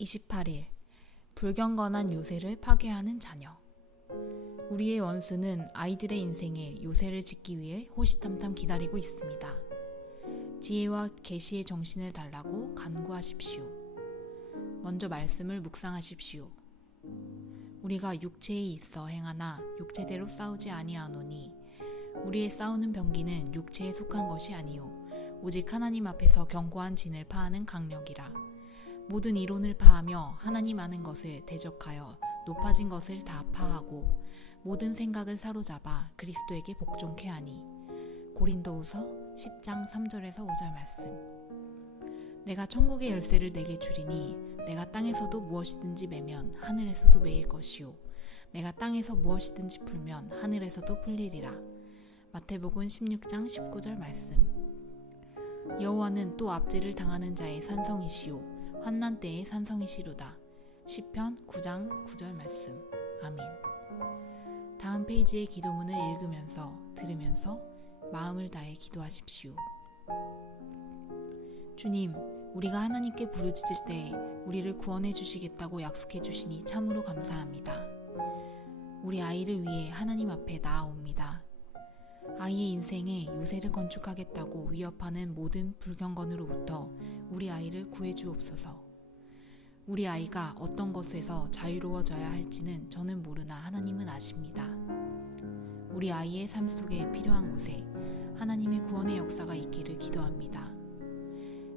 28일 불경건한 요새를 파괴하는 자녀 우리의 원수는 아이들의 인생에 요새를 짓기 위해 호시탐탐 기다리고 있습니다. 지혜와 계시의 정신을 달라고 간구하십시오. 먼저 말씀을 묵상하십시오. 우리가 육체에 있어 행하나 육체대로 싸우지 아니하노니 우리의 싸우는 병기는 육체에 속한 것이 아니요 오직 하나님 앞에서 견고한 진을 파하는 강력이라 모든 이론을 파하며 하나님 아는 것을 대적하여 높아진 것을 다 파하고 모든 생각을 사로잡아 그리스도에게 복종케 하니. 고린도후서 10장 3절에서 5절 말씀. 내가 천국의 열쇠를 내게 주리니 내가 땅에서도 무엇이든지 매면 하늘에서도 매일 것이요. 내가 땅에서 무엇이든지 풀면 하늘에서도 풀리리라. 마태복음 16장 19절 말씀. 여호와는 또 압제를 당하는 자의 산성이시요 환난 때의 산성이시로다. 시편 9장 9절 말씀. 아멘. 다음 페이지의 기도문을 읽으면서 들으면서 마음을 다해 기도하십시오. 주님, 우리가 하나님께 부르짖을 때 우리를 구원해 주시겠다고 약속해 주시니 참으로 감사합니다. 우리 아이를 위해 하나님 앞에 나아옵니다. 아이의 인생에 요새를 건축하겠다고 위협하는 모든 불경건으로부터 우리 아이를 구해 주옵소서. 우리 아이가 어떤 것에서 자유로워져야 할지는 저는 모르나 하나님은 아십니다. 우리 아이의 삶 속에 필요한 곳에 하나님의 구원의 역사가 있기를 기도합니다.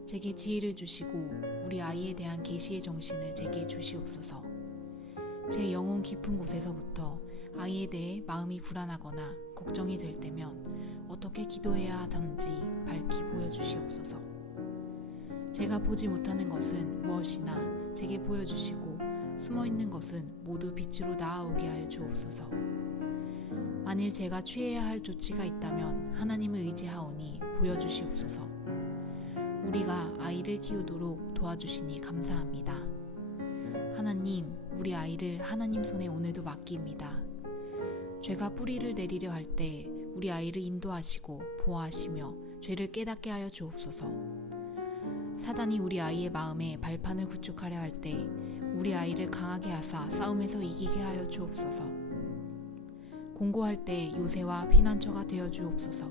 제게 지혜를 주시고 우리 아이에 대한 계시의 정신을 제게 주시옵소서. 제 영혼 깊은 곳에서부터 아이에 대해 마음이 불안하거나 걱정이 될 때면 어떻게 기도해야 하던지 밝히 보여주시옵소서. 제가 보지 못하는 것은 무엇이나 제게 보여주시고 숨어 있는 것은 모두 빛으로 나아오게 하여 주옵소서. 만일 제가 취해야 할 조치가 있다면 하나님을 의지하오니 보여주시옵소서. 우리가 아이를 키우도록 도와주시니 감사합니다. 하나님, 우리 아이를 하나님 손에 오늘도 맡깁니다. 죄가 뿌리를 내리려 할 때 우리 아이를 인도하시고 보호하시며 죄를 깨닫게 하여 주옵소서. 사단이 우리 아이의 마음에 발판을 구축하려 할 때 우리 아이를 강하게 하사 싸움에서 이기게 하여 주옵소서. 공고할 때 요새와 피난처가 되어 주옵소서.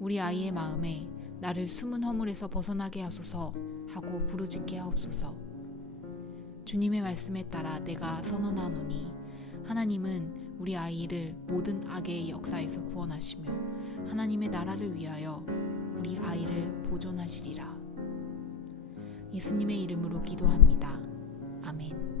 우리 아이의 마음에 나를 숨은 허물에서 벗어나게 하소서 하고 부르짖게 하옵소서. 주님의 말씀에 따라 내가 선언하노니 하나님은 우리 아이를 모든 악의 역사에서 구원하시며 하나님의 나라를 위하여 우리 아이를 보존하시리라. 예수님의 이름으로 기도합니다. 아멘.